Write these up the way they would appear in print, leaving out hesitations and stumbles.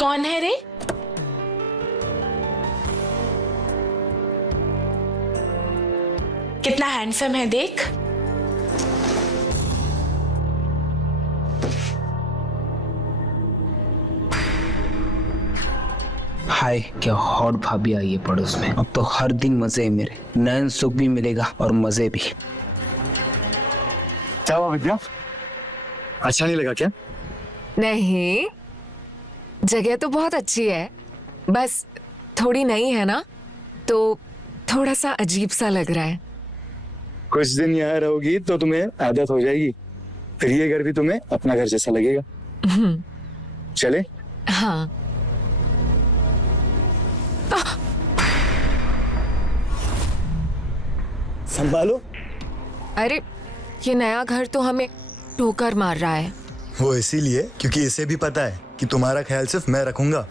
कौन है रे? कितना हैंडसम है देख। हाय, क्या हॉट भाभी आई है पड़ोस में। अब तो हर दिन मजे है मेरे, नयन सुख भी मिलेगा और मजे भी। क्या हुआ विद्या, अच्छा नहीं लगा क्या? नहीं, जगह तो बहुत अच्छी है, बस थोड़ी नई है ना, तो थोड़ा सा अजीब सा लग रहा है। कुछ दिन यहाँ रहोगी तो तुम्हें आदत हो जाएगी, फिर ये घर भी तुम्हें अपना घर जैसा लगेगा। चले? हाँ। संभालो। अरे, ये नया घर तो हमें ठोकर मार रहा है। वो इसीलिए क्योंकि इसे भी पता है कि तुम्हारा ख्याल सिर्फ मैं रखूंगा।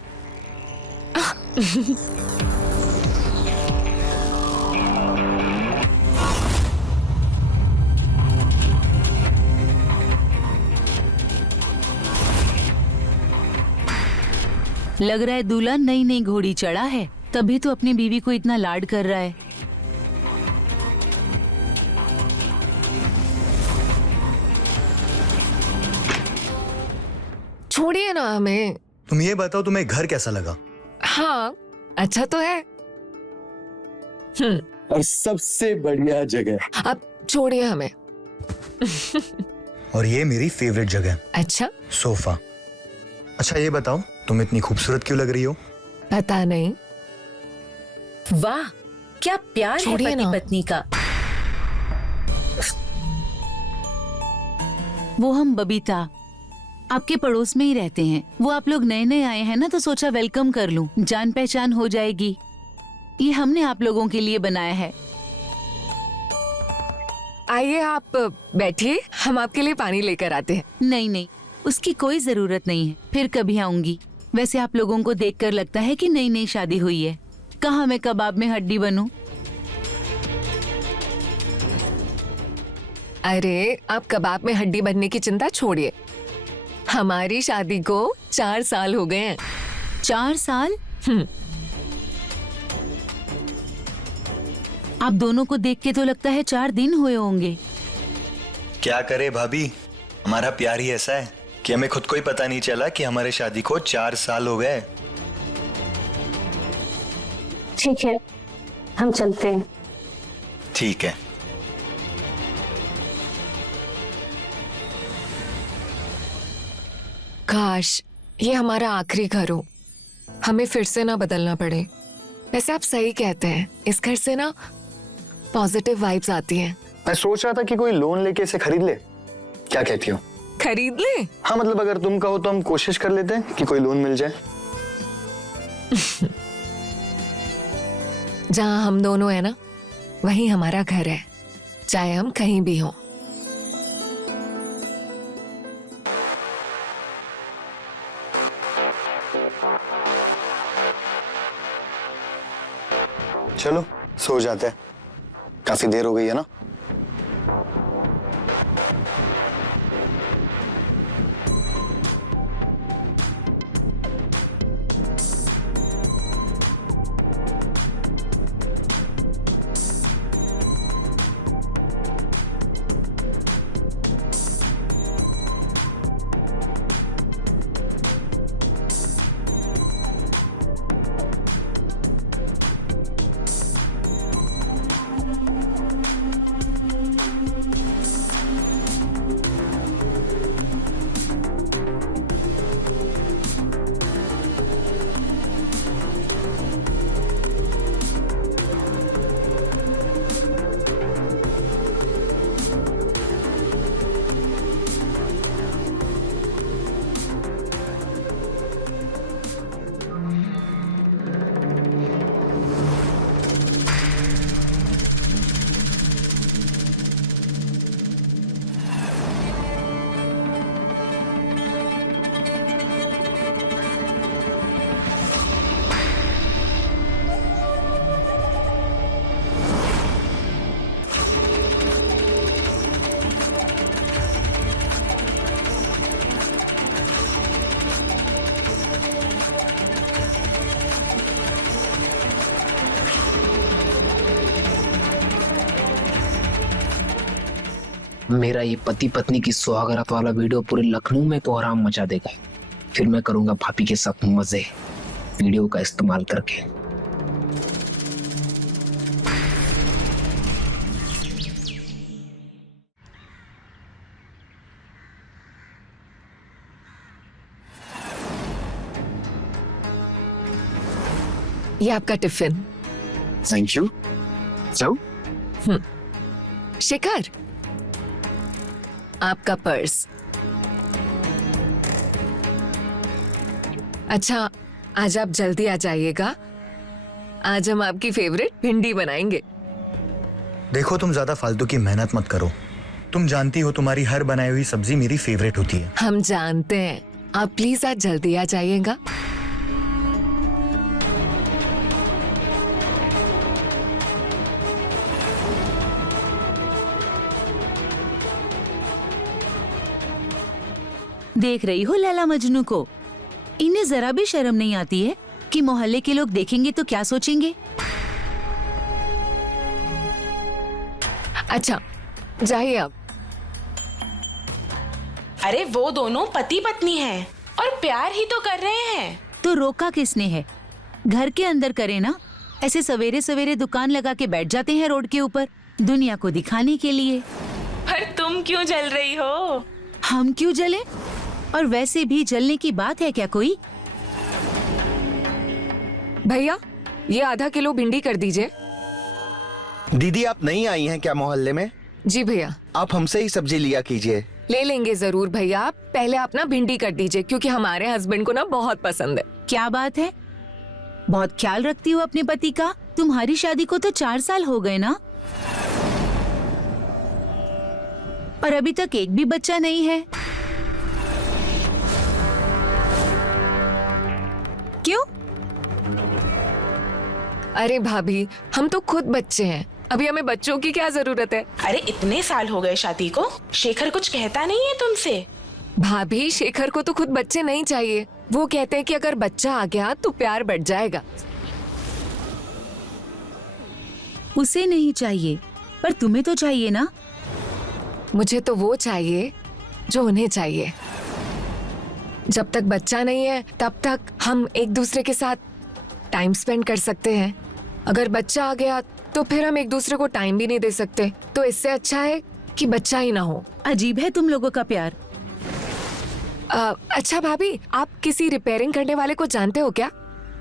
लग रहा है दूल्हा नई नई घोड़ी चढ़ा है, तभी तो अपनी बीवी को इतना लाड कर रहा है। छोड़िए ना हमें। तुम ये बताओ तुम्हें घर कैसा लगा? हाँ, अच्छा तो है। और सबसे बढ़िया जगह। अब छोड़िए हमें। और ये मेरी फेवरेट जगह, अच्छा, सोफा। अच्छा ये बताओ, तुम इतनी खूबसूरत क्यों लग रही हो? पता नहीं। वाह, क्या प्यार है छोड़िए पति ना। पत्नी का। वो हम बबीता आपके पड़ोस में ही रहते हैं। वो आप लोग नए नए आए हैं ना, तो सोचा वेलकम कर लूं, जान पहचान हो जाएगी। ये हमने आप लोगों के लिए बनाया है। आइए आप बैठिए, हम आपके लिए पानी लेकर आते हैं। नहीं नहीं, उसकी कोई जरूरत नहीं है, फिर कभी आऊंगी। वैसे आप लोगों को देखकर लगता है कि नई नई शादी हुई है। कहाँ मैं कबाब में हड्डी बनूं? अरे, आप कबाब में हड्डी बनने की चिंता छोड़िए। हमारी शादी को 4 साल हो गए हैं। 4 साल? आप दोनों को देख के तो लगता है 4 दिन हुए होंगे। क्या करे भाभी, हमारा प्यार ही ऐसा है कि हमें खुद को ही पता नहीं चला कि हमारे शादी को 4 साल हो गए। ठीक है, हम चलते हैं। ठीक है। काश ये हमारा आखिरी घर हो, हमें फिर से ना बदलना पड़े। वैसे आप सही कहते हैं, इस घर से ना पॉजिटिव वाइब्स आती हैं। मैं सोच रहा था कि कोई लोन लेके इसे खरीद ले, क्या कहती हो? खरीद ले? हाँ मतलब अगर तुम कहो तो हम कोशिश कर लेते हैं कि कोई लोन मिल जाए। जहाँ हम दोनों है ना, वही हमारा घर है, चाहे हम कहीं भी हों। चलो सो जाते हैं, काफी देर हो गई है ना। मेरा ये पति पत्नी की सुहागरात वाला वीडियो पूरे लखनऊ में कोहराम मचा देगा। फिर मैं करूंगा भाभी के साथ मजे, वीडियो का इस्तेमाल करके। ये आपका टिफिन। Thank you. जाओ। शिखर, आपका पर्स। अच्छा, आज आप जल्दी आ जाइएगा। आज हम आपकी फेवरेट भिंडी बनाएंगे। देखो, तुम ज्यादा फालतू की मेहनत मत करो। तुम जानती हो तुम्हारी हर बनाई हुई सब्जी मेरी फेवरेट होती है। हम जानते हैं, आप प्लीज आज जल्दी आ जाइएगा। देख रही हो लैला मजनू को? इन्हें जरा भी शर्म नहीं आती है कि मोहल्ले के लोग देखेंगे तो क्या सोचेंगे। अच्छा, जाइए अब। अरे वो दोनों पति पत्नी हैं और प्यार ही तो कर रहे हैं। तो रोका किसने है? घर के अंदर करे ना। ऐसे सवेरे सवेरे दुकान लगा के बैठ जाते हैं रोड के ऊपर, दुनिया को दिखाने के लिए। पर तुम क्यों जल रही हो? हम क्यों जले? और वैसे भी जलने की बात है क्या कोई? भैया, ये आधा किलो भिंडी कर दीजिए। दीदी, आप नहीं आई हैं क्या मोहल्ले में? जी भैया। आप हमसे ही सब्जी लिया कीजिए। ले लेंगे जरूर भैया। आप पहले अपना भिंडी कर दीजिए, क्योंकि हमारे हस्बैंड को ना बहुत पसंद है। क्या बात है? बहुत ख्याल रखती हो अपने पति का। तुम्हारी शादी को तो 4 साल हो गए ना, और अभी तक एक भी बच्चा नहीं है। क्यों? अरे भाभी, हम तो खुद बच्चे हैं, अभी हमें बच्चों की क्या जरूरत है? अरे इतने साल हो गए शादी को, शेखर कुछ कहता नहीं है तुमसे? भाभी, शेखर को तो खुद बच्चे नहीं चाहिए। वो कहते हैं कि अगर बच्चा आ गया तो प्यार बढ़ जाएगा। उसे नहीं चाहिए, पर तुम्हें तो चाहिए ना। मुझे तो वो चाहिए जो उन्हें चाहिए। जब तक बच्चा नहीं है तब तक हम एक दूसरे के साथ टाइम स्पेंड कर सकते हैं। अगर बच्चा आ गया तो फिर हम एक दूसरे को टाइम भी नहीं दे सकते। तो इससे अच्छा है कि बच्चा ही ना हो। अजीब है तुम लोगों का प्यार। अच्छा भाभी, आप किसी रिपेयरिंग करने वाले को जानते हो क्या?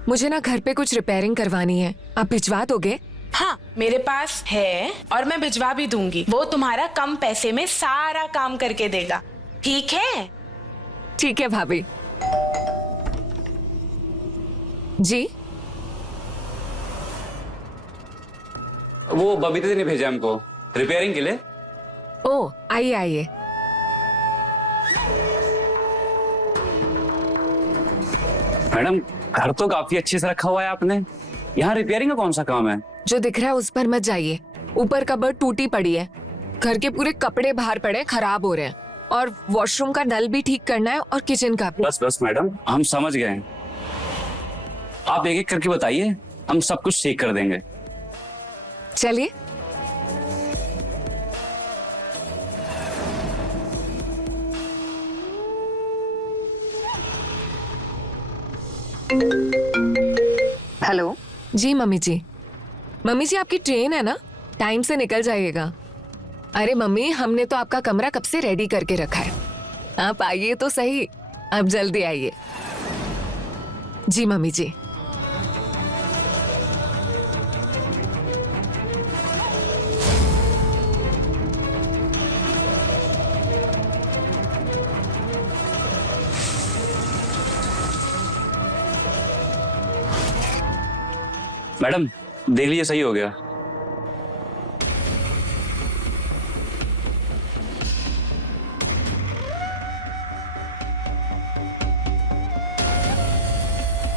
मुझे ना घर पे कुछ रिपेयरिंग करवानी है, आप भिजवा दोगे? हाँ, मेरे पास है और मैं भिजवा भी दूंगी। वो तुम्हारा कम पैसे में सारा काम करके देगा। ठीक है? ठीक है भाभी जी। वो बबीता जी ने भेजा हमको रिपेयरिंग के लिए। ओ, आइए आइए। मैडम, घर तो काफी अच्छे से रखा हुआ है आपने, यहाँ रिपेयरिंग का कौन सा काम है? जो दिख रहा है उस पर मत जाइए। ऊपर कबर्ड टूटी पड़ी है, घर के पूरे कपड़े बाहर पड़े खराब हो रहे हैं, और वॉशरूम का नल भी ठीक करना है और किचन का भी। बस बस मैडम, हम समझ गए हैं। आप एक एक करके बताइए, हम सब कुछ ठीक कर देंगे। चलिए। हेलो जी मम्मी जी। मम्मी जी, आपकी ट्रेन है ना, टाइम से निकल जाइएगा। अरे मम्मी, हमने तो आपका कमरा कब से रेडी करके रखा है। आप आइए तो सही, अब जल्दी आइए। जी मम्मी जी। मैडम, देख लीजिए, सही हो गया।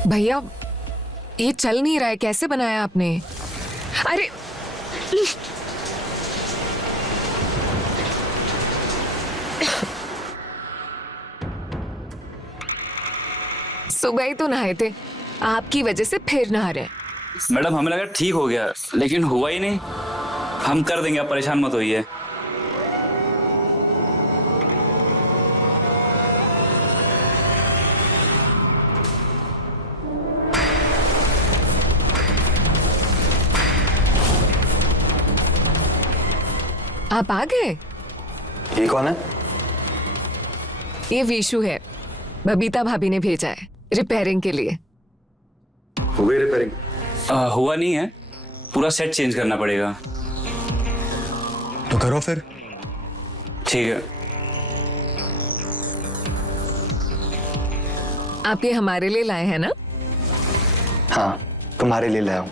भैया, ये चल नहीं रहा है, कैसे बनाया आपने? अरे सुबह ही तो नहाए थे, आपकी वजह से फिर नहा रहे। मैडम, हमें लगा ठीक हो गया, लेकिन हुआ ही नहीं। हम कर देंगे, आप परेशान मत होइए। आप आ गए? ये कौन है? ये विशु है, बबीता भाभी ने भेजा है रिपेयरिंग के लिए। हो गई रिपेयरिंग? हुआ नहीं है, पूरा सेट चेंज करना पड़ेगा। तो करो फिर। ठीक है। आप ये हमारे लिए लाए हैं ना? हाँ, तुम्हारे लिए लाया हूं।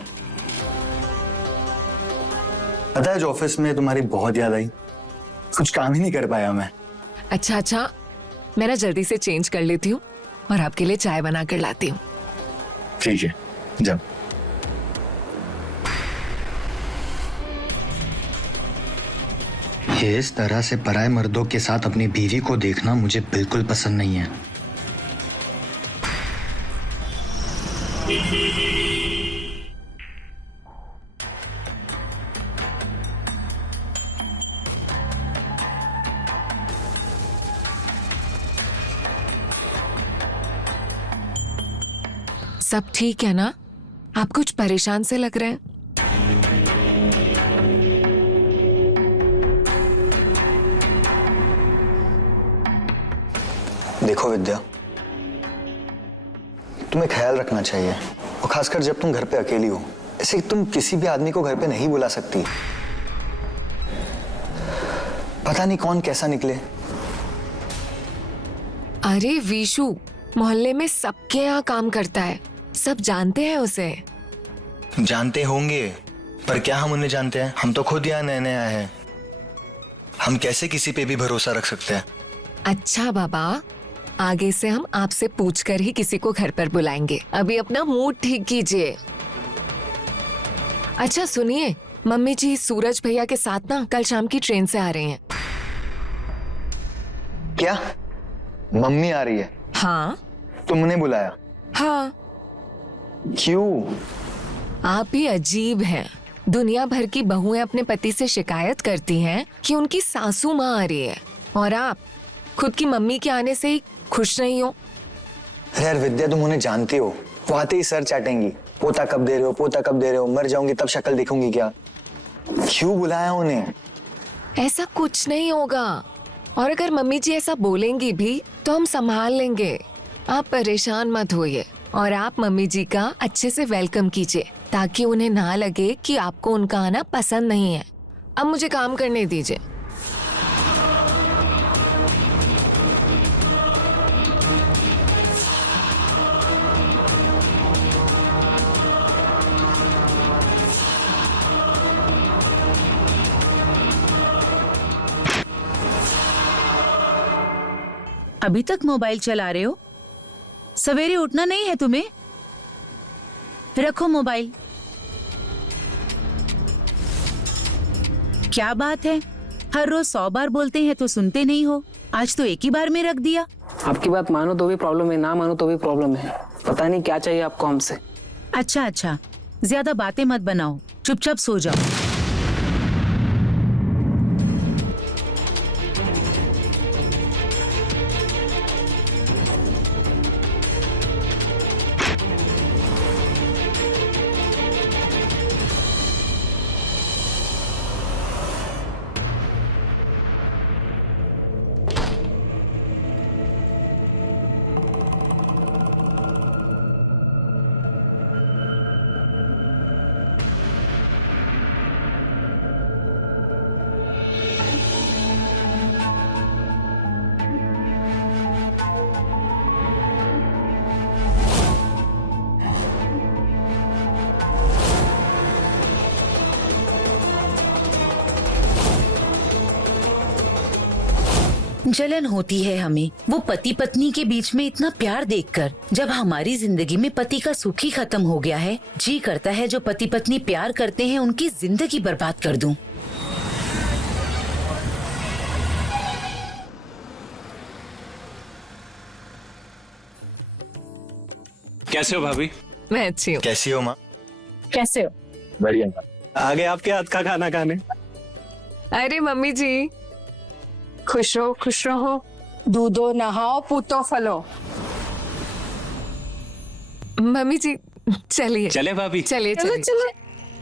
पता है जो ऑफिस में तुम्हारी बहुत याद आई, कुछ काम ही नहीं कर पाया मैं। अच्छा, मैं ना जल्दी से चेंज कर लेती हूँ और आपके लिए चाय बना कर लाती हूँ। ठीक है, जाओ। ये इस तरह से पराये मर्दों के साथ अपनी बीवी को देखना मुझे बिल्कुल पसंद नहीं है। सब ठीक है ना? आप कुछ परेशान से लग रहे हैं। देखो विद्या, तुम्हें ख्याल रखना चाहिए, और खासकर जब तुम घर पे अकेली हो। ऐसे तुम किसी भी आदमी को घर पे नहीं बुला सकती, पता नहीं कौन कैसा निकले। अरे विशु मोहल्ले में सबके यहाँ काम करता है, सब जानते हैं उसे। जानते होंगे, पर क्या हम उन्हें जानते हैं? हम तो खुद यहाँ नए नए आए हैं। हम कैसे किसी पे भी भरोसा रख सकते हैं? अच्छा बाबा, आगे से हम आपसे पूछकर ही किसी को घर पर बुलाएंगे। अभी अपना मूड ठीक कीजिए। अच्छा सुनिए, मम्मी जी सूरज भैया के साथ ना कल शाम की ट्रेन से आ रहे हैं। क्या मम्मी आ रही है? हाँ। तुमने बुलाया? हाँ। क्यों? आप ही अजीब हैं। दुनिया भर की बहुएं अपने पति से शिकायत करती हैं कि उनकी सासू माँ आ रही है, और आप खुद की मम्मी के आने से ही खुश नहीं हो। अरे यार विद्या, तुम उन्हें जानती हो, वो आते ही सर चाटेंगी। पोता कब दे रहे हो, पोता कब दे रहे हो, मर जाऊंगी तब शक्ल दिखूंगी क्या? क्यों बुलाया उन्हें? ऐसा कुछ नहीं होगा, और अगर मम्मी जी ऐसा बोलेंगी भी तो हम संभाल लेंगे। आप परेशान मत होइए, और आप मम्मी जी का अच्छे से वेलकम कीजिए, ताकि उन्हें ना लगे कि आपको उनका आना पसंद नहीं है। अब मुझे काम करने दीजिए। अभी तक मोबाइल चला रहे हो? सवेरे उठना नहीं है तुम्हें? रखो मोबाइल। क्या बात है, हर रोज 100 बार बोलते हैं तो सुनते नहीं हो, आज तो एक ही बार में रख दिया। आपकी बात मानो तो भी प्रॉब्लम है, ना मानो तो भी प्रॉब्लम है। पता नहीं क्या चाहिए आपको हमसे। अच्छा, ज्यादा बातें मत बनाओ, चुपचाप सो जाओ। जलन होती है हमें वो पति पत्नी के बीच में इतना प्यार देखकर। जब हमारी जिंदगी में पति का सुख ही खत्म हो गया है, जी करता है जो पति पत्नी प्यार करते हैं उनकी जिंदगी बर्बाद कर दूं। कैसे हो भाभी? मैं अच्छी हूँ। कैसी हो माँ? कैसे हो? बढ़िया। आ गए आपके हाथ का खाना खाने। अरे मम्मी जी, खुश रहो, दूधो नहाओ, पूतो फलो। मम्मी जी चलिए। चले भाभी? चलिए। चलो।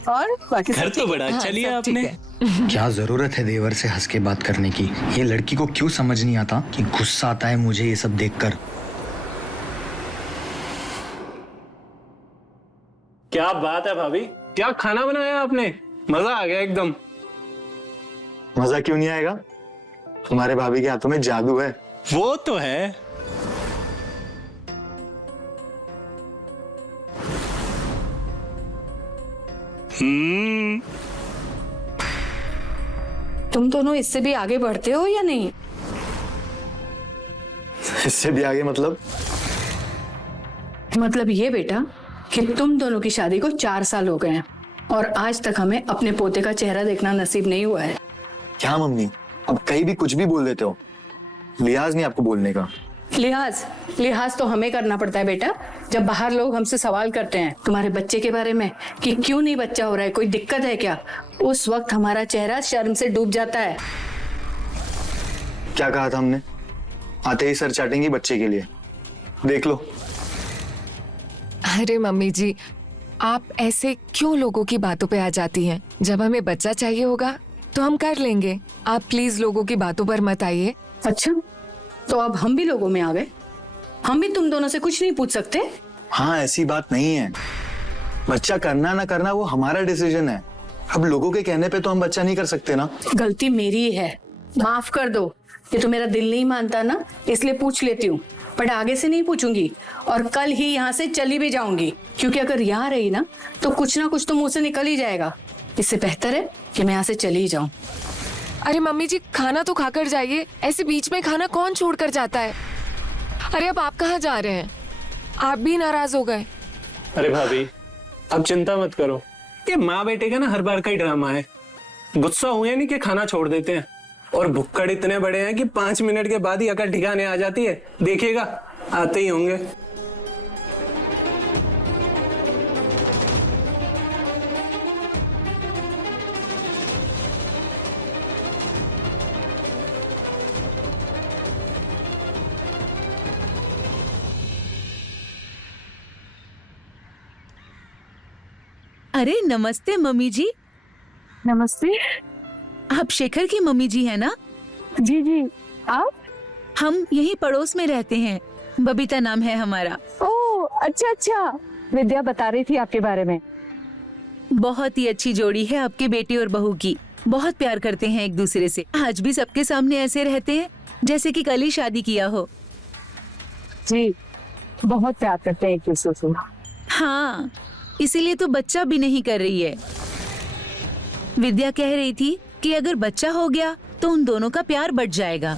और बाकी घर तो बड़ा अच्छा लिया आपने। क्या जरूरत है देवर से हंस के बात करने की? ये लड़की को क्यों समझ नहीं आता कि गुस्सा आता है मुझे ये सब देखकर। क्या बात है भाभी, क्या खाना बनाया आपने, मजा आ गया एकदम। मजा क्यों नहीं आएगा, हमारे भाभी के हाथों में जादू है। वो तो है। तुम दोनों इससे भी आगे बढ़ते हो या नहीं? इससे भी आगे मतलब ये बेटा कि तुम दोनों की शादी को 4 साल हो गए हैं और आज तक हमें अपने पोते का चेहरा देखना नसीब नहीं हुआ है। क्या मम्मी, अब कहीं भी कुछ भी बोल देते हो, लिहाज नहीं आपको बोलने का। लिहाज तो हमें करना पड़ता है बेटा, जब बाहर लोग हमसे सवाल करते हैं तुम्हारे बच्चे के बारे में कि क्यों नहीं बच्चा हो रहा है, कोई दिक्कत है क्या, उस वक्त हमारा चेहरा शर्म से डूब जाता है। क्या कहा था हमने, आते ही सर चाटेंगी बच्चे के लिए, देख लो। अरे मम्मी जी, आप ऐसे क्यों लोगों की बातों पे आ जाती हैं? जब हमें बच्चा चाहिए होगा तो हम कर लेंगे, आप प्लीज लोगों की बातों पर मत आइए। अच्छा, तो अब हम भी लोगों में आ गए, हम भी तुम दोनों से कुछ नहीं पूछ सकते? हाँ, ऐसी बात नहीं है, बच्चा करना ना करना वो हमारा डिसीजन है। अब लोगों के कहने पे तो हम बच्चा नहीं कर सकते ना। गलती मेरी है, माफ कर दो। ये तो मेरा दिल नहीं मानता ना, इसलिए पूछ लेती हूँ, बट आगे से नहीं पूछूंगी और कल ही यहाँ से चली भी जाऊंगी, क्योंकि अगर यहाँ रही ना तो कुछ ना कुछ तो मुंह से निकल ही जाएगा। इससे बेहतर है कि मैं यहाँ से चली ही जाऊं। अरे मम्मी जी, खाना तो खाकर जाइए, ऐसे बीच में खाना कौन छोड़ कर जाता है? अरे अब आप कहाँ जा रहे हैं? आप भी नाराज हो गए। अरे भाभी, अब चिंता मत करो, ये माँ बेटे का ना हर बार का ही ड्रामा है। गुस्सा हुए नहीं कि खाना छोड़ देते हैं, और भुक्कड़ इतने बड़े हैं कि 5 मिनट के बाद ही अकल ठिकाने आ जाती है। देखिएगा, आते ही होंगे। अरे नमस्ते मम्मी जी। नमस्ते। आप शेखर की मम्मी जी है ना? जी जी, आप? हम यही पड़ोस में रहते हैं, बबीता नाम है हमारा। ओह अच्छा अच्छा, विद्या बता रही थी आपके बारे में। बहुत ही अच्छी जोड़ी है आपके बेटे और बहू की, बहुत प्यार करते हैं एक दूसरे से। आज भी सबके सामने ऐसे रहते हैं जैसे कि कल ही शादी किया हो। जी, बहुत प्यार करते हैं एक दूसरे से। हाँ, इसीलिए तो बच्चा भी नहीं कर रही है। विद्या कह रही थी कि अगर बच्चा हो गया तो उन दोनों का प्यार बढ़ जाएगा।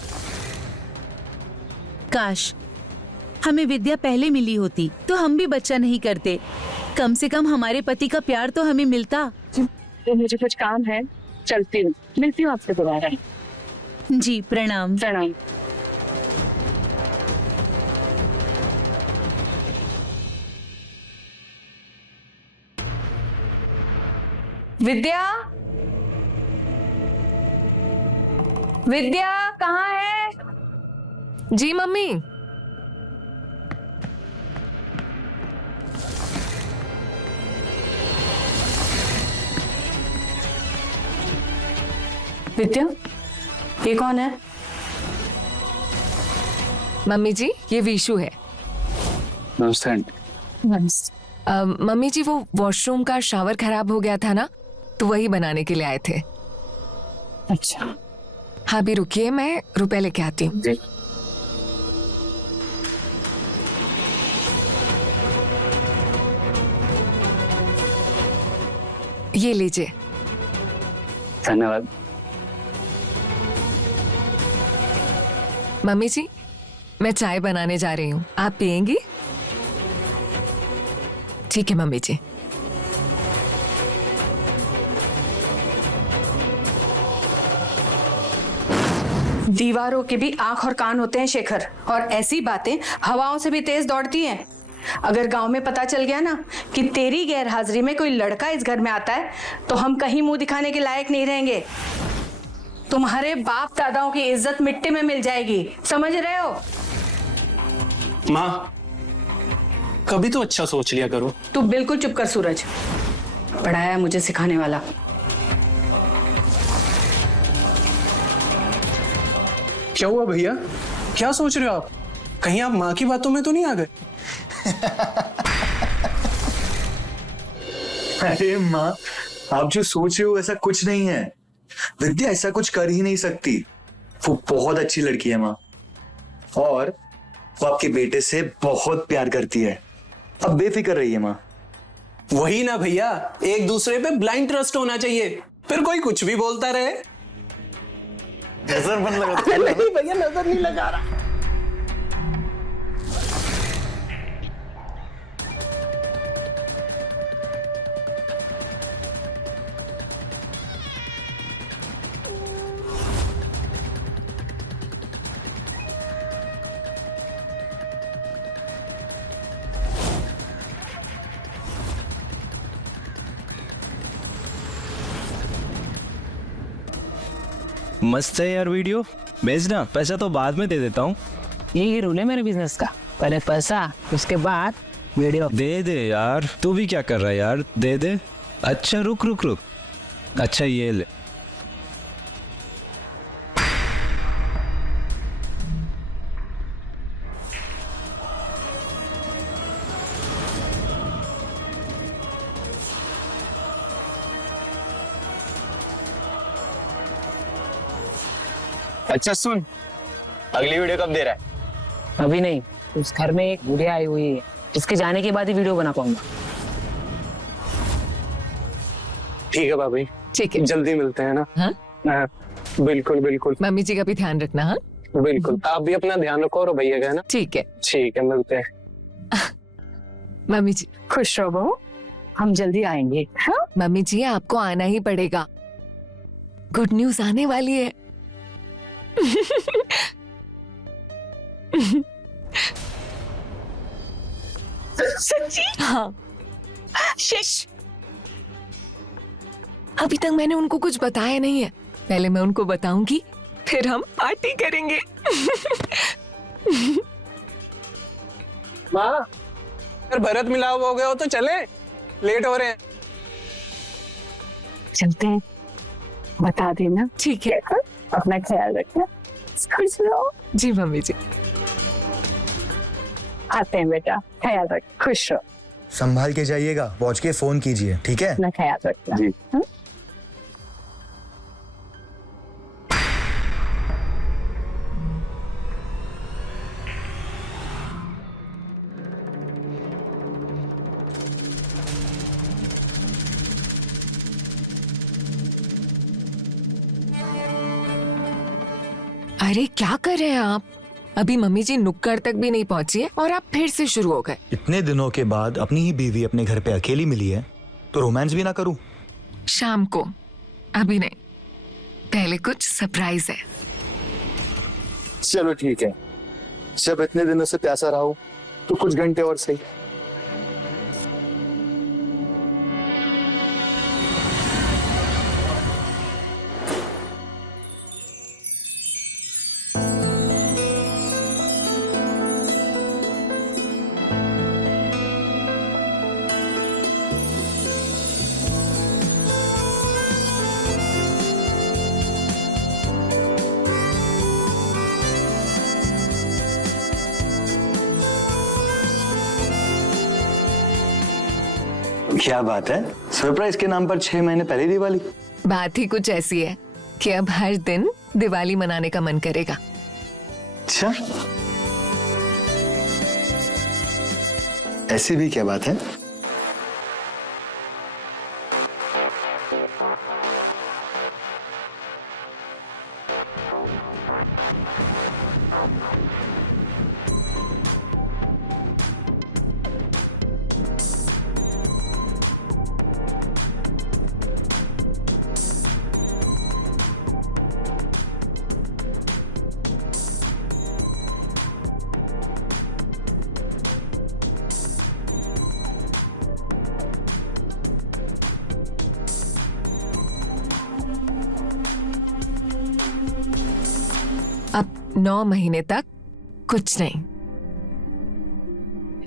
काश हमें विद्या पहले मिली होती तो हम भी बच्चा नहीं करते, कम से कम हमारे पति का प्यार तो हमें मिलता। तो मुझे कुछ काम है, चलती हूँ, मिलती हूँ आपसे दोबारा। जी प्रणाम। प्रणाम। विद्या, विद्या कहाँ है? जी मम्मी। विद्या, ये कौन है? मम्मी जी, ये विशु है। नमस्ते। मम्मी जी, वो वॉशरूम का शावर खराब हो गया था ना, तो वही बनाने के लिए आए थे। अच्छा। हाँ भी रुकिए, मैं रुपए लेके आती हूँ। ये लीजिए। धन्यवाद। मम्मी जी, मैं चाय बनाने जा रही हूँ, आप पियेंगी? ठीक है मम्मी जी। दीवारों के भी आंख और कान होते हैं शेखर, और ऐसी बातें हवाओं से भी तेज दौड़ती हैं। अगर गांव में पता चल गया ना कि तेरी गैर हाजिरी में कोई लड़का इस घर में आता है तो हम कहीं मुंह दिखाने के लायक नहीं रहेंगे। तुम्हारे बाप दादाओं की इज्जत मिट्टी में मिल जाएगी, समझ रहे हो? माँ, कभी तो अच्छा सोच लिया करो। तू बिल्कुल चुप कर सूरज। पढ़ाया मुझे सिखाने वाला। क्या हुआ भैया, क्या सोच रहे हो आप? कहीं आप माँ की बातों में तो नहीं आ गए? अरे माँ, आप जो सोच रहे हो ऐसा कुछ नहीं है। विद्या ऐसा कुछ कर ही नहीं सकती। वो बहुत अच्छी लड़की है माँ, और वो आपके बेटे से बहुत प्यार करती है। अब बेफिक्र रहिए माँ। वही ना भैया, एक दूसरे पे ब्लाइंड ट्रस्ट होना चाहिए, फिर कोई कुछ भी बोलता रहे। नजर बंद लगा। नहीं भैया, नजर नहीं लगा रहा। मस्त है यार वीडियो, भेजना। पैसा तो बाद में दे देता हूँ। यही रूल है मेरे बिजनेस का, पहले पैसा उसके बाद वीडियो। दे दे यार, तू भी क्या कर रहा है यार, दे दे। अच्छा रुक रुक रुक, अच्छा ये ले। अच्छा सुन, अगली वीडियो कब दे रहा है? अभी नहीं, उस घर में एक बुढ़िया आई हुई है, उसके जाने के बाद ही वीडियो बना पाऊंगा। ठीक है भाभी, ठीक है, जल्दी मिलते हैं ना। हाँ? हाँ, बिल्कुल बिल्कुल। मम्मी जी का भी ध्यान रखना। हाँ बिल्कुल, आप भी अपना ध्यान रखो और भैया का ना। ठीक है। ठीक है, मिलते हैं। मम्मी जी खुश रहो बहू, हम जल्दी आएंगे। हाँ? मम्मी जी आपको आना ही पड़ेगा, गुड न्यूज आने वाली है। सच्ची? हाँ। शिश, अभी तक मैंने उनको कुछ बताया नहीं है, पहले मैं उनको बताऊंगी, फिर हम पार्टी करेंगे। माँ, अगर भरत मिलाप हो गए हो तो चले, लेट हो रहे हैं। चलते हैं, बता देना। ठीक है, अपना ख्याल रखना, खुश रहो। जी मम्मी जी। आते हैं बेटा, ख्याल रख, खुश रहो। संभाल के जाइएगा, पहुंच के फोन कीजिए, ठीक है? अपना ख्याल रखना जी। अरे क्या कर रहे हैं आप? अभी मम्मी जी नुक्कड़ तक भी नहीं पहुंची है और आप फिर से शुरू हो गए। इतने दिनों के बाद अपनी ही बीवी अपने घर पे अकेली मिली है, तो रोमांस भी ना करूं? शाम को, अभी नहीं, पहले कुछ सरप्राइज है। चलो ठीक है, जब इतने दिनों से प्यासा रहा हूं तो कुछ घंटे और सही। क्या बात है, सरप्राइज के नाम पर 6 महीने पहले दिवाली। बात ही कुछ ऐसी है कि अब हर दिन दिवाली मनाने का मन करेगा। अच्छा, ऐसी भी क्या बात है? अब 9 महीने तक कुछ नहीं।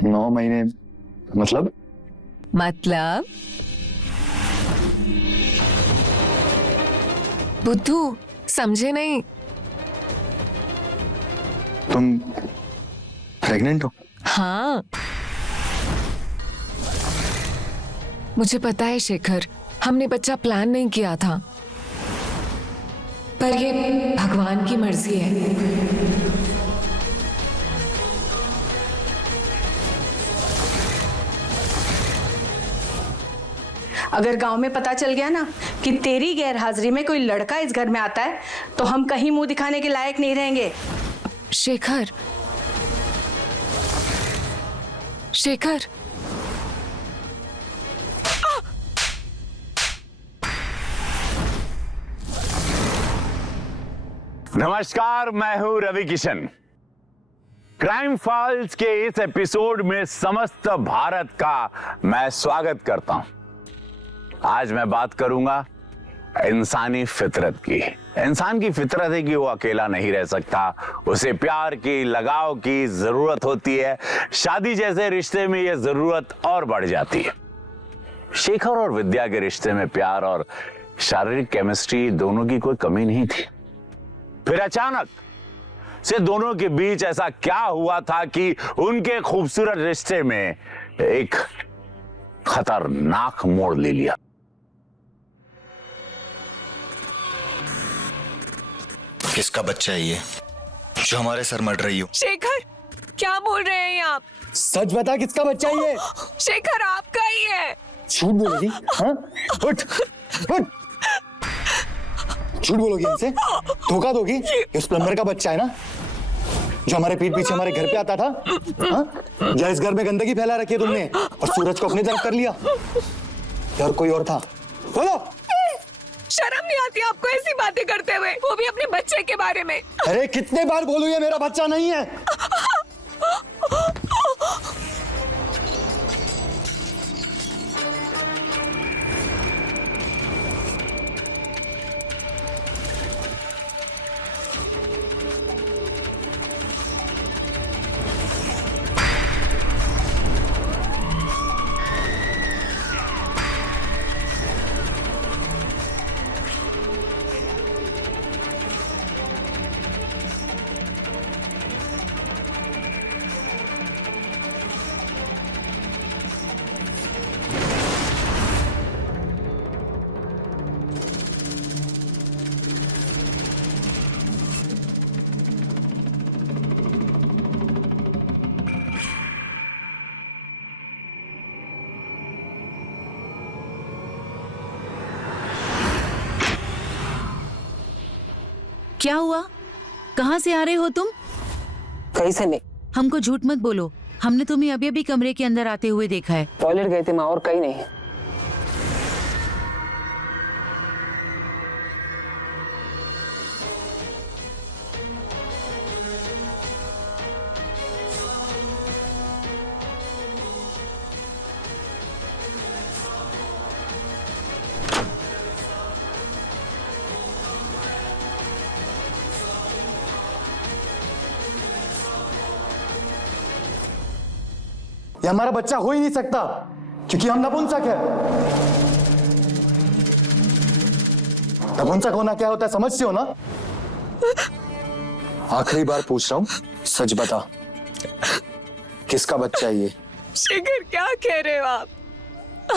9 महीने मतलब? मतलब बुद्धू समझे नहीं। तुम प्रेग्नेंट हो? हाँ, मुझे पता है शेखर, हमने बच्चा प्लान नहीं किया था, पर ये भगवान की मर्जी है। अगर गांव में पता चल गया ना कि तेरी गैर हाजिरी में कोई लड़का इस घर में आता है तो हम कहीं मुंह दिखाने के लायक नहीं रहेंगे। शेखर, शेखर, नमस्कार, मैं हूं रवि किशन। क्राइम फाइल्स के इस एपिसोड में समस्त भारत का मैं स्वागत करता हूं। आज मैं बात करूंगा इंसानी फितरत की। इंसान की फितरत है कि वो अकेला नहीं रह सकता, उसे प्यार की, लगाव की जरूरत होती है। शादी जैसे रिश्ते में यह जरूरत और बढ़ जाती है। शेखर और विद्या के रिश्ते में प्यार और शारीरिक केमिस्ट्री दोनों की कोई कमी नहीं थी। फिर अचानक से दोनों के बीच ऐसा क्या हुआ था कि उनके खूबसूरत रिश्ते में एक खतरनाक मोड़ ले लिया। किसका बच्चा है ये जो हमारे सर मर रही हो? शेखर, क्या बोल रहे हैं आप? सच बता, किसका बच्चा है ये? शेखर, आपका ही है। झूठ बोलोगी? हाँ? उठ, उठ। झूठ बोलोगी हमसे? धोखा दोगी? इस प्लम्बर का बच्चा है ना, जो हमारे पीठ पीछे हमारे घर पे आता था? हाँ? या इस घर में गंदगी फैला रखी है तुमने और सूरज को अपनी तरफ कर लिया? या और कोई और था? बोलो। शर्म नहीं आती आपको ऐसी बातें करते हुए, वो भी अपने बच्चे के बारे में? अरे कितने बार बोलूं, ये मेरा बच्चा नहीं है। क्या हुआ? कहाँ से आ रहे हो तुम? कहीं से नहीं। हमको झूठ मत बोलो, हमने तुम्हें अभी अभी कमरे के अंदर आते हुए देखा है। टॉयलेट गए थे माँ, और कहीं नहीं। ये हमारा बच्चा हो ही नहीं सकता क्योंकि हम नपुंसक है। नपुंसक होना क्या होता है समझते हो ना? आखिरी बार पूछ रहा हूं, सच बता, किसका बच्चा है ये? शेखर, क्या कह रहे हो आप?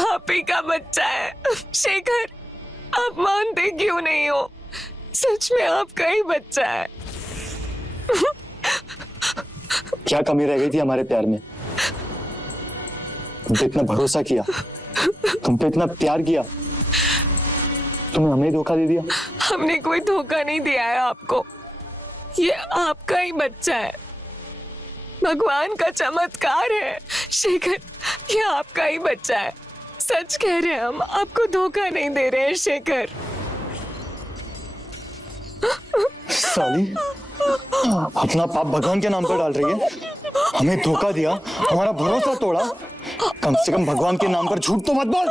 आप ही का बच्चा है। शेखर, आप मानते क्यों नहीं हो? सच में आपका ही बच्चा है। क्या कमी रह गई थी हमारे प्यार में? तुम पे इतना भरोसा किया, तुम पे इतना प्यार किया, तुमने हमें धोखा दे दिया। हमने कोई धोखा नहीं दिया है आपको, ये आपका ही बच्चा है। भगवान का चमत्कार है। शेखर, ये आपका ही बच्चा है। सच कह रहे हैं हम, आपको धोखा नहीं दे रहे हैं शेखर। साली, अपना पाप भगवान के नाम पर डाल रही है। हमें धोखा दिया, हमारा भरोसा तोड़ा। कम से कम भगवान के नाम पर झूठ तो मत बोल।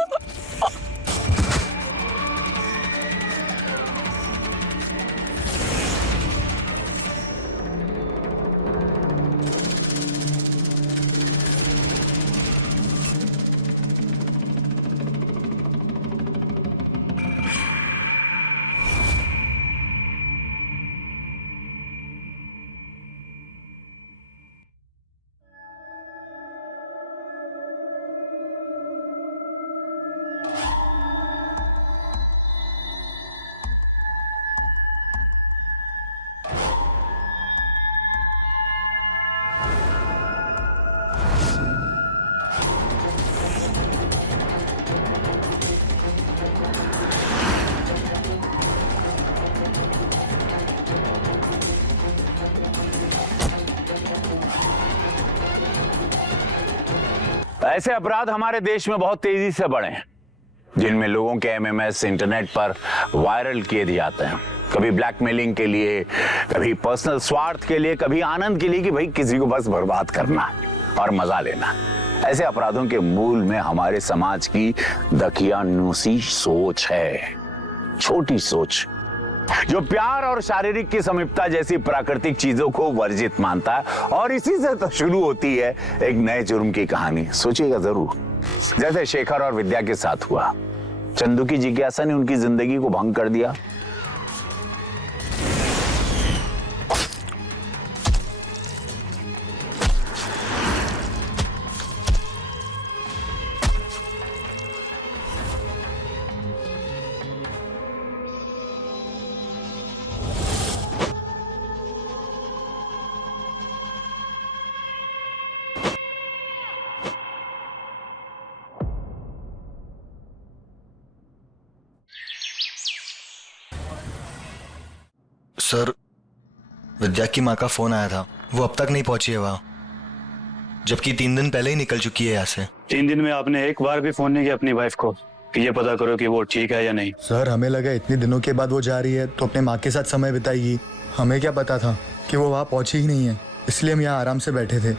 ऐसे अपराध हमारे देश में बहुत तेजी से बढ़े हैं, जिनमें लोगों के एमएमएस इंटरनेट पर वायरल किए जाते हैं। कभी ब्लैकमेलिंग के लिए, कभी पर्सनल स्वार्थ के लिए, कभी आनंद के लिए कि भाई किसी को बस बर्बाद करना और मजा लेना। ऐसे अपराधों के मूल में हमारे समाज की दकियानूसी सोच है, छोटी सोच, जो प्यार और शारीरिक की समीपता जैसी प्राकृतिक चीजों को वर्जित मानता है। और इसी से तो शुरू होती है एक नए जुर्म की कहानी। सोचिएगा जरूर, जैसे शेखर और विद्या के साथ हुआ। चंदू की जिज्ञासा ने उनकी जिंदगी को भंग कर दिया। सर, विद्या की माँ का फोन आया था, वो अब तक नहीं पहुंची है वहाँ, जबकि 3 दिन पहले ही निकल चुकी है यहाँ से। 3 दिन में आपने एक बार भी फोन नहीं किया अपनी वाइफ को कि ये पता करो कि वो ठीक है या नहीं? सर, हमें लगा इतने दिनों के बाद वो जा रही है तो अपने माँ के साथ समय बिताएगी। हमें क्या पता था कि वो वहाँ पहुंची ही नहीं है, इसलिए हम यहाँ आराम से बैठे थे।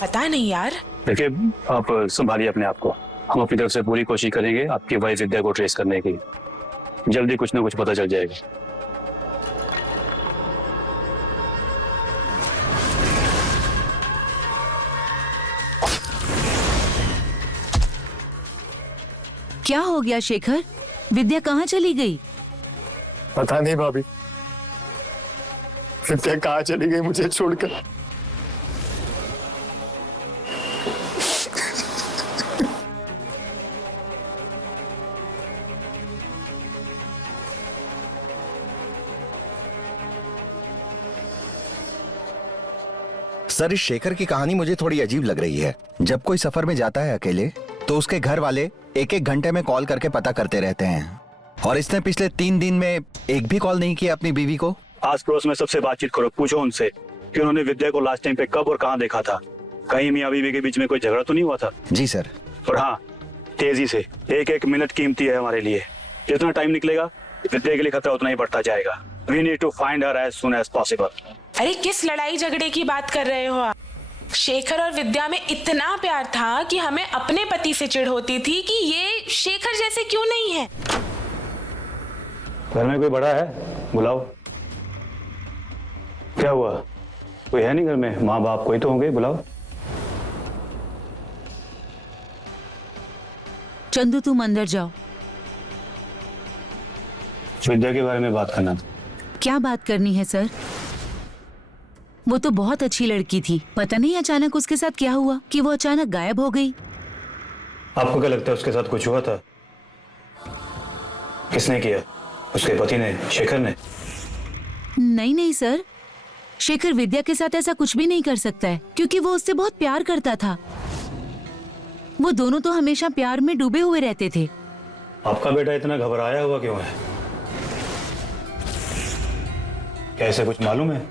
पता नहीं यार। देखिए, आप संभालिए अपने आप को। हम अपनी तरफ से पूरी कोशिश करेंगे आपकी वाइफ विद्या को ट्रेस करने की। जल्दी कुछ ना कुछ पता चल जाएगा। क्या हो गया शेखर? विद्या कहाँ चली गई? पता नहीं भाभी, विद्या कहाँ चली गई मुझे छोड़कर। सर, इस शेखर की कहानी मुझे थोड़ी अजीब लग रही है। जब कोई सफर में जाता है अकेले तो उसके घर वाले 1-1 घंटे में कॉल करके पता करते रहते हैं, और इसने पिछले 3 दिन में एक भी कॉल नहीं किया अपनी बीवी को। आस पड़ोस में सबसे बातचीत करो, पूछो उनसे कि उन्होंने विद्या को लास्ट टाइम पे कब और कहाँ देखा था। कहीं मियाँ बीवी के बीच में कोई झगड़ा तो नहीं हुआ था? जी सर। और हाँ, तेजी से, 1-1 मिनट कीमती है हमारे लिए। जितना टाइम निकलेगा विद्या के लिए खतरा उतना ही बढ़ता जाएगा। We need to find her as soon as possible. अरे किस लड़ाई झगड़े की बात कर रहे हो आप? शेखर और विद्या में इतना प्यार था कि हमें अपने पति से चिढ़ होती थी कि ये शेखर जैसे क्यों नहीं है। घर में कोई बड़ा है? बुलाओ। क्या हुआ? कोई है नहीं घर में? माँ बाप कोई तो होंगे, बुलाओ। चंदू, तुम अंदर जाओ। विद्या के बारे में बात करना था। क्या बात करनी है सर? वो तो बहुत अच्छी लड़की थी। पता नहीं अचानक उसके साथ क्या हुआ कि वो अचानक गायब हो गई। आपको क्या लगता है उसके साथ कुछ हुआ था? किसने किया? उसके पति ने, शेखर ने? नहीं नहीं सर, शेखर विद्या के साथ ऐसा कुछ भी नहीं कर सकता है, क्योंकि वो उससे बहुत प्यार करता था। वो दोनों तो हमेशा प्यार में डूबे हुए रहते थे। आपका बेटा इतना घबराया हुआ क्यों है? क्या ऐसे कुछ मालूम है?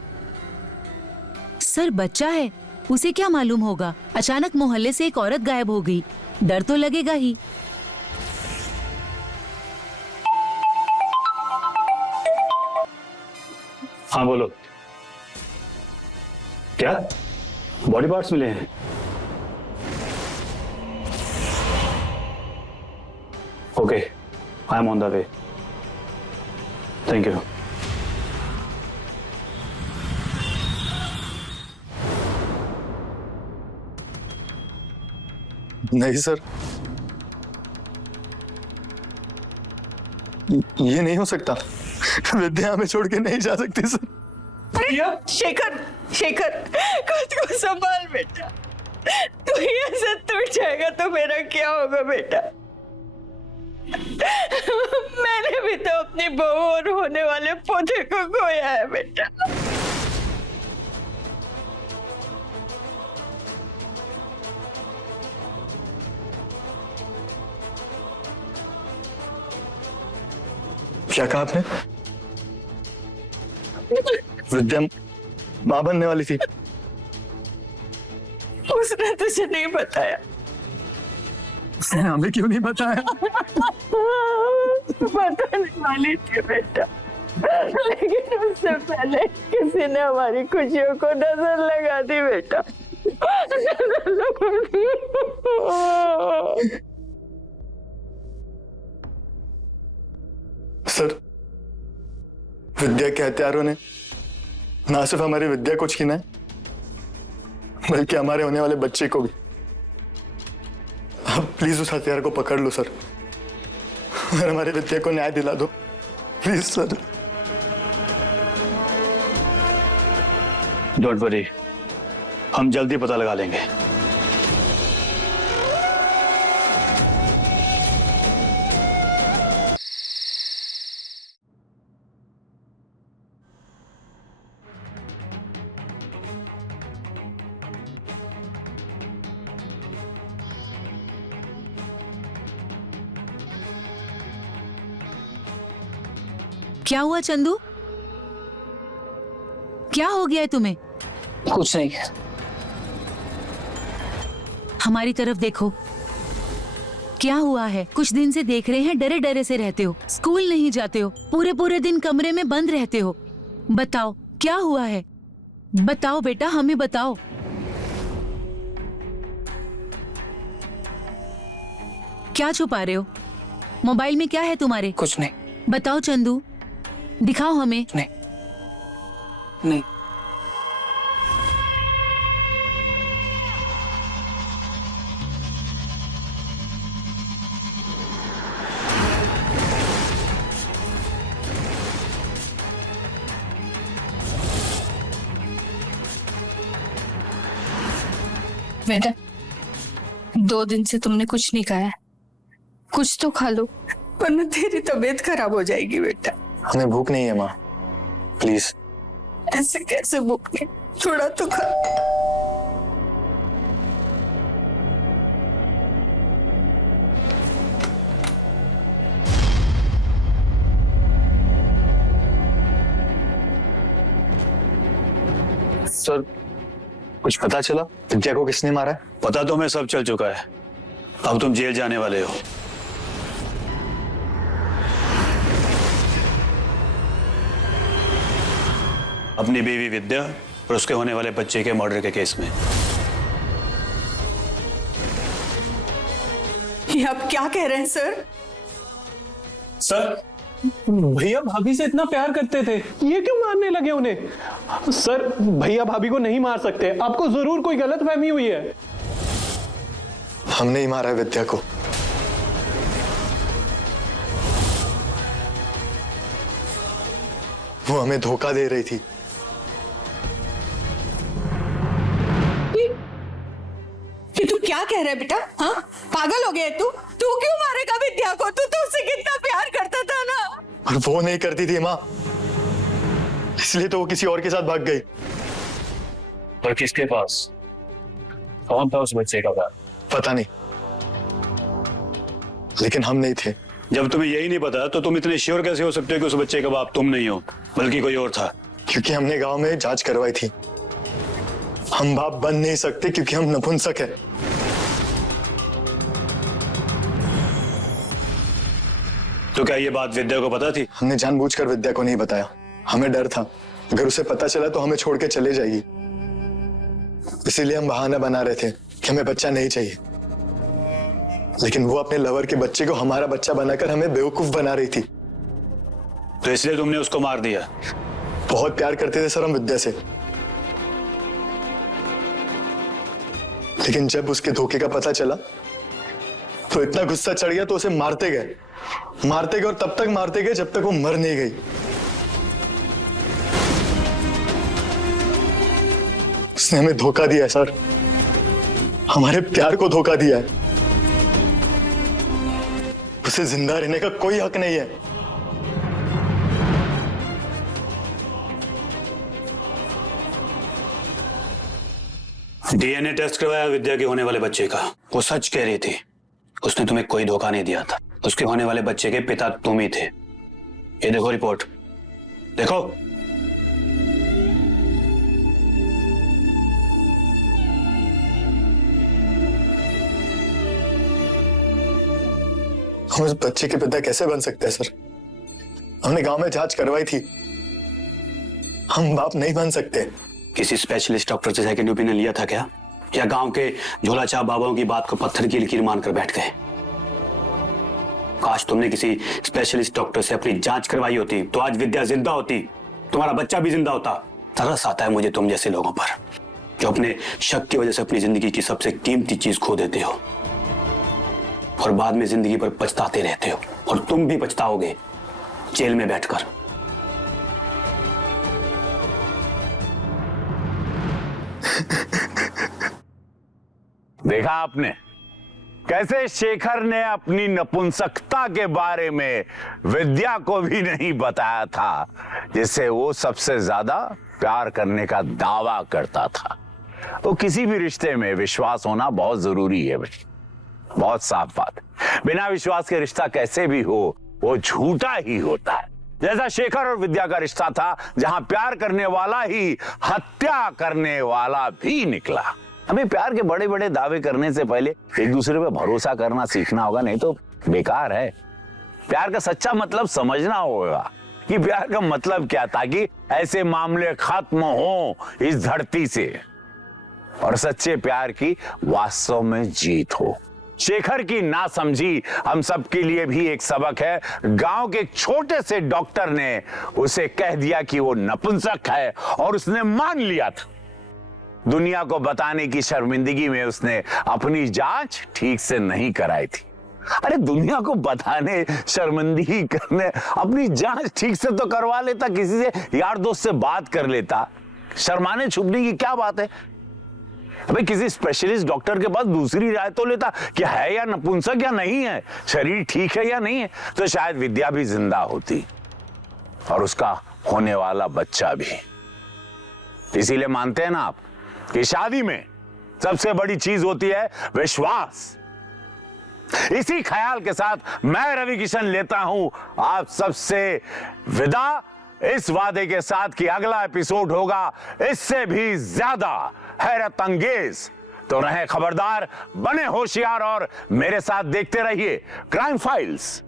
सर, बच्चा है, उसे क्या मालूम होगा। अचानक मोहल्ले से एक औरत गायब हो गई, डर तो लगेगा ही। हाँ बोलो। क्या बॉडी पार्ट्स मिले हैं? Okay, I am on the way. Thank you. नहीं सर, ये नहीं हो सकता। विद्या हमें छोड़ के नहीं जा सकती सर। अरे शेखर, शेखर खुद को संभाल बेटा। तू ही ऐसे टूट जाएगा तो मेरा क्या होगा बेटा? मैंने भी तो अपनी बहू और होने वाले पोते को खोया है बेटा। क्या कहा आपने? विद्या मां बनने वाली थी। उसने तुझे नहीं बताया? हमें क्यों नहीं बताया? बताने वाली थी बेटा, लेकिन उससे पहले किसी ने हमारी खुशियों को नजर लगा दी बेटा। सर, विद्या के हत्यारों ने ना सिर्फ हमारी विद्या को छीना है, बल्कि हमारे होने वाले बच्चे को भी। आप प्लीज उस हथियार को पकड़ लो सर, और हमारी विद्या को न्याय दिला दो, प्लीज सर। डोंट वरी, हम जल्दी पता लगा लेंगे। क्या हुआ चंदू? क्या हो गया है तुम्हें? कुछ नहीं। हमारी तरफ देखो, क्या हुआ है? कुछ दिन से देख रहे हैं डरे डरे से रहते हो, स्कूल नहीं जाते हो, पूरे पूरे दिन कमरे में बंद रहते हो। बताओ क्या हुआ है? बताओ बेटा, हमें बताओ। क्या छुपा रहे हो? मोबाइल में क्या है तुम्हारे? कुछ नहीं। बताओ चंदू, दिखाओ हमें। नहीं नहीं। बेटा, 2 दिन से तुमने कुछ नहीं खाया, कुछ तो खा लो, वरना तेरी तबीयत खराब हो जाएगी बेटा। हमें भूख नहीं है माँ, प्लीज। ऐसे कैसे भूख नहीं? थोड़ा तो खा। सर, कुछ पता चला विद्या को किसने मारा है? पता तो हमें सब चल चुका है। अब तुम जेल जाने वाले हो। अपनी बीवी विद्या और उसके होने वाले बच्चे के मर्डर के केस में। ये आप क्या कह रहे हैं सर? सर, भैया भाभी से इतना प्यार करते थे, ये क्यों मारने लगे उन्हें? सर, भैया भाभी को नहीं मार सकते, आपको जरूर कोई गलतफहमी हुई है। हमने ही मारा है विद्या को। वो हमें धोखा दे रही थी। ये तू क्या कह रहा है बेटा? हाँ, पागल हो गया तू? तू क्यों मारेगा विद्या को? तू तो उससे कितना प्यार करता था ना। और वो नहीं करती थी माँ, इसलिए तो वो किसी और के साथ भाग गई। पर किसके पास? कौन था उस बच्चे का बाप? पता नहीं, लेकिन हम नहीं थे। जब तुम्हें यही नहीं पता तो तुम इतने श्योर कैसे हो सकते हो कि उस बच्चे का बाप तुम नहीं हो बल्कि कोई और था? क्योंकि हमने गांव में जांच करवाई थी। हम बाप बन नहीं सकते क्योंकि हम नपुंसक हैं। तो क्या ये बात विद्या को पता थी? हमने जानबूझकर विद्या को नहीं बताया, हमें डर था अगर उसे पता चला तो हमें छोड़ के चले जाएगी। इसीलिए हम बहाना बना रहे थे कि हमें बच्चा नहीं चाहिए, लेकिन वो अपने लवर के बच्चे को हमारा बच्चा बनाकर हमें बेवकूफ बना रही थी। तो इसलिए तुमने उसको मार दिया? बहुत प्यार करते थे सर हम विद्या से, लेकिन जब उसके धोखे का पता चला तो इतना गुस्सा चढ़ गया तो उसे मारते गए और तब तक मारते गए जब तक वो मर नहीं गई। उसने हमें धोखा दिया है सर, हमारे प्यार को धोखा दिया है। उसे जिंदा रहने का कोई हक नहीं है। डीएनए टेस्ट करवाया विद्या के होने वाले बच्चे का, वो सच कह रही थी। उसने तुम्हें कोई धोखा नहीं दिया था। उसके होने वाले बच्चे के पिता तुम ही थे। ये देखो रिपोर्ट, देखो। हम उस बच्चे के पिता कैसे बन सकते हैं सर? हमने गांव में जांच करवाई थी, हम बाप नहीं बन सकते। किसी स्पेशलिस्ट डॉक्टर से सेकंड ओपिनियन लिया था क्या, या गांव के झोला छाप बाबाओं की बात को पत्थर की लकीर मानकर बैठ गए? काश तुमने किसी स्पेशलिस्ट डॉक्टर से अपनी जांच करवाई होती तो आज विद्या जिंदा होती, तुम्हारा बच्चा भी जिंदा होता। तरस आता है मुझे तुम जैसे लोगों पर, जो अपने शक की वजह से अपनी जिंदगी की सबसे कीमती चीज खो देते हो और बाद में जिंदगी पर पछताते रहते हो। और तुम भी पछताओगे जेल में बैठकर। देखा आपने कैसे शेखर ने अपनी नपुंसकता के बारे में विद्या को भी नहीं बताया था, जिससे वो सबसे ज्यादा प्यार करने का दावा करता था। तो किसी भी रिश्ते में विश्वास होना बहुत जरूरी है भाई, बहुत साफ बात। बिना विश्वास के रिश्ता कैसे भी हो वो झूठा ही होता है। जैसा शेखर और विद्या का रिश्ता था, जहां प्यार करने वाला ही हत्या करने वाला भी निकला। हमें प्यार के बड़े बड़े दावे करने से पहले एक दूसरे पे भरोसा करना सीखना होगा, नहीं तो बेकार है। प्यार का सच्चा मतलब समझना होगा कि प्यार का मतलब क्या, ताकि ऐसे मामले खत्म हो इस धरती से और सच्चे प्यार की वास्तव में जीत हो। शेखर की नासमझी हम सबके लिए भी एक सबक है। गांव के एक छोटे से डॉक्टर ने उसे कह दिया कि वो नपुंसक है और उसने मान लिया था। दुनिया को बताने की शर्मिंदगी में उसने अपनी जांच ठीक से नहीं कराई थी। अरे दुनिया को बताने, शर्मिंदगी करने, अपनी जांच ठीक से तो करवा लेता, किसी से यार दोस्त से बात कर लेता। शर्माने छुपने की क्या बात है? अबे किसी स्पेशलिस्ट डॉक्टर के पास दूसरी राय तो लेता कि है या नपुंसक या नहीं है, शरीर ठीक है या नहीं है, तो शायद विद्या भी जिंदा होती और उसका होने वाला बच्चा भी। इसीलिए मानते हैं ना आप कि शादी में सबसे बड़ी चीज होती है विश्वास। इसी ख्याल के साथ मैं रवि किशन लेता हूं आप सबसे विदा, इस वादे के साथ कि अगला एपिसोड होगा इससे भी ज्यादा हैरत अंगेज। तो रहे खबरदार, बने होशियार और मेरे साथ देखते रहिए क्राइम फाइल्स।